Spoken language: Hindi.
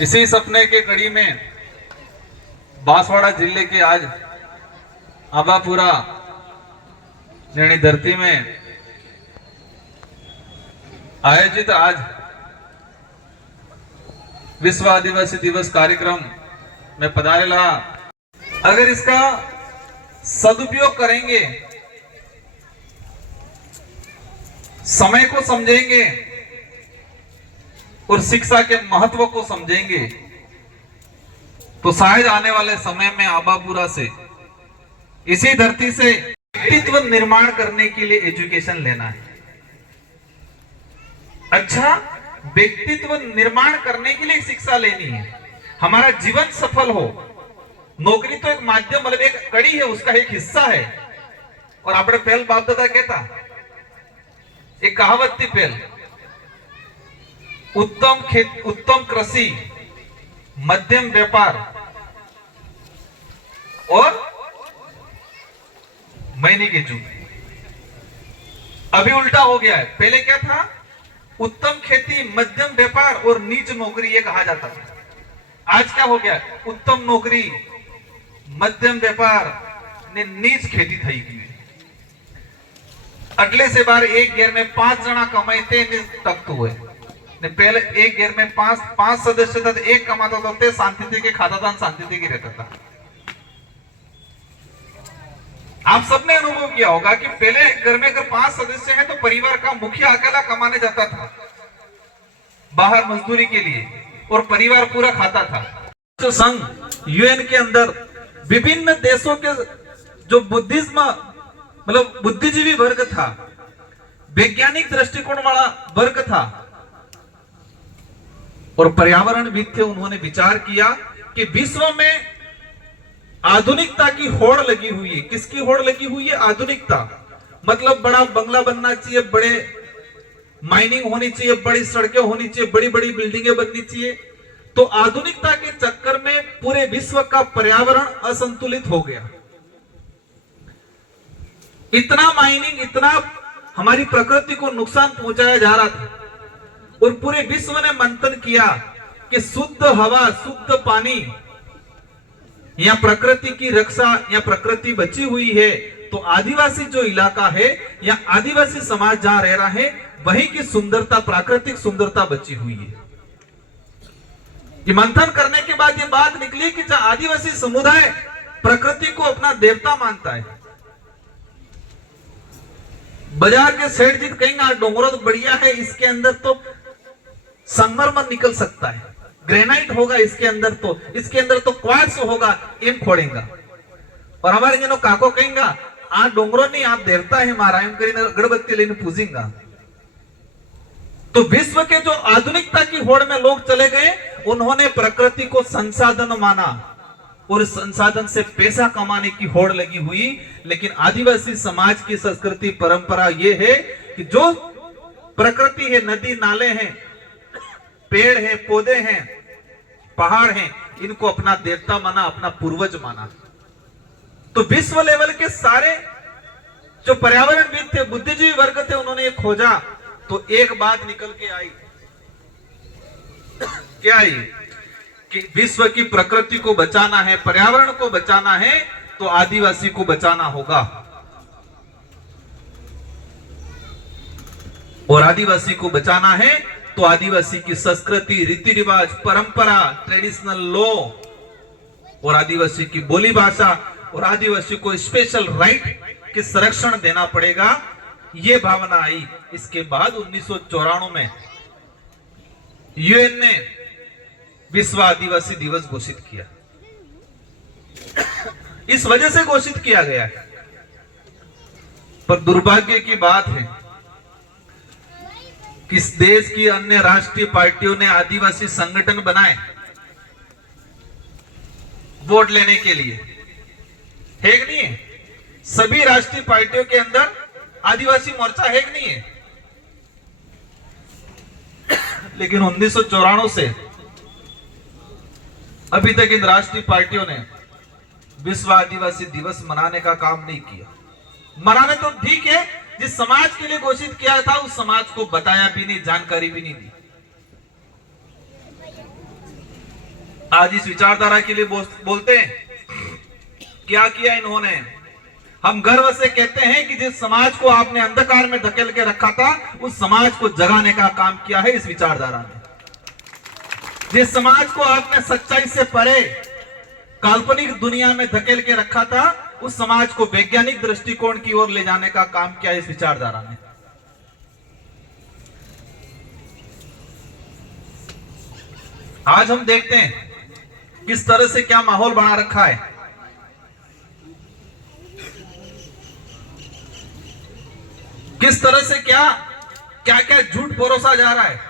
इसी सपने के कड़ी में बांसवाड़ा जिले के आज आबापुरा यानी धरती में आयोजित आज विश्व आदिवासी दिवस कार्यक्रम में पधारेला। अगर इसका सदुपयोग करेंगे, समय को समझेंगे और शिक्षा के महत्व को समझेंगे तो शायद आने वाले समय में आबापुरा से, इसी धरती से व्यक्तित्व निर्माण करने के लिए एजुकेशन लेना है। अच्छा, व्यक्तित्व निर्माण करने के लिए शिक्षा लेनी है। हमारा जीवन सफल हो, नौकरी तो एक माध्यम, मतलब एक कड़ी है, उसका एक हिस्सा है। और अपने पहल बाप दादा कहता, एक कहावत थी पहल, उत्तम कृषि, मध्यम व्यापार और महीने के जुग। अभी उल्टा हो गया है। पहले क्या था? उत्तम खेती, मध्यम व्यापार और नीच नौकरी, ये कहा जाता था। आज क्या हो गया? उत्तम नौकरी, मध्यम व्यापार ने नीच खेती थी की। अगले से बार एक घेर में 5 जना कमाते तख्त हुए। पहले एक घेर में पांच सदस्य था, एक कमाता था, शांति से के खाता था, शांति से रहता था। आप सबने अनुभव किया होगा कि पहले घर में अगर 5 सदस्य हैं तो परिवार का मुखिया अकेला कमाने जाता था बाहर मजदूरी के लिए और परिवार पूरा खाता था। जो संघ यूएन के अंदर विभिन्न देशों के जो बुद्धिज्म, मतलब बुद्धिजीवी वर्ग था, वैज्ञानिक दृष्टिकोण वाला वर्ग था और पर्यावरणविद थे, उन्होंने विचार किया कि विश्व में आधुनिकता की होड़ लगी हुई है। किसकी होड़ लगी हुई है? आधुनिकता। मतलब बड़ा बंगला बनना चाहिए, बड़े माइनिंग होनी चाहिए, बड़ी सड़कें होनी चाहिए, बड़ी बड़ी बिल्डिंगें बननी चाहिए। तो आधुनिकता के चक्कर में पूरे विश्व का पर्यावरण असंतुलित हो गया। इतना माइनिंग, इतना हमारी प्रकृति को नुकसान पहुंचाया जा रहा था और पूरे विश्व ने मंथन किया कि शुद्ध हवा, शुद्ध पानी या प्रकृति की रक्षा या प्रकृति बची हुई है तो आदिवासी जो इलाका है या आदिवासी समाज जहां रह रहा है वहीं की सुंदरता, प्राकृतिक सुंदरता बची हुई है। ये मंथन करने के बाद ये बात निकली कि जहां आदिवासी समुदाय प्रकृति को अपना देवता मानता है, बाजार के सेठ जी कहेंगे डोंगरो तो बढ़िया है, इसके अंदर तो संगमरमर निकल सकता है, ग्रेनाइट होगा इसके अंदर तो क्वार्ट्स होगा, एम खोड़ेगा। और हमारे जनो काको कहेंगा आ डोंगरो नहीं, आप देवता है हमारा, एम करीने अगरबत्ती लेने पूजेंगा। तो विश्व के जो आधुनिकता की होड़ में लोग चले गए, उन्होंने प्रकृति को संसाधन माना और संसाधन से पैसा कमाने की होड़ लगी हुई। लेकिन आदिवासी समाज की संस्कृति परंपरा ये है कि जो प्रकृति है, नदी नाले हैं, पेड़ हैं, पौधे हैं, पहाड़ हैं, इनको अपना देवता माना, अपना पूर्वज माना। तो विश्व लेवल के सारे जो पर्यावरणविद थे, बुद्धिजीवी वर्ग थे, उन्होंने ये खोजा तो एक बात निकल के आई। क्या आई? कि विश्व की प्रकृति को बचाना है, पर्यावरण को बचाना है तो आदिवासी को बचाना होगा। और आदिवासी को बचाना है तो आदिवासी की संस्कृति, रीति रिवाज, परंपरा, ट्रेडिशनल लॉ और आदिवासी की बोली भाषा और आदिवासी को स्पेशल राइट के संरक्षण देना पड़ेगा। ये भावना आई। इसके बाद 1994 में यूएन ने विश्व आदिवासी दिवस घोषित किया। इस वजह से घोषित किया गया है। पर दुर्भाग्य की बात है कि इस देश की अन्य राष्ट्रीय पार्टियों ने आदिवासी संगठन बनाए वोट लेने के लिए, है कि नहीं है? सभी राष्ट्रीय पार्टियों के अंदर आदिवासी मोर्चा है कि नहीं है? लेकिन 1994 से अभी तक इन राष्ट्रीय पार्टियों ने विश्व आदिवासी दिवस मनाने का काम नहीं किया। मनाने तो ठीक है, जिस समाज के लिए घोषित किया था उस समाज को बताया भी नहीं, जानकारी भी नहीं दी। आज इस विचारधारा के लिए बोलते हैं क्या किया इन्होंने। हम गर्व से कहते हैं कि जिस समाज को आपने अंधकार में धकेल के रखा था, उस समाज को जगाने का काम किया है इस विचारधारा ने। जिस समाज को आपने सच्चाई से परे काल्पनिक दुनिया में धकेल के रखा था, उस समाज को वैज्ञानिक दृष्टिकोण की ओर ले जाने का काम किया इस विचारधारा ने। आज हम देखते हैं किस तरह से क्या माहौल बना रखा है। किस तरह से क्या क्या क्या झूठ परोसा जा रहा है।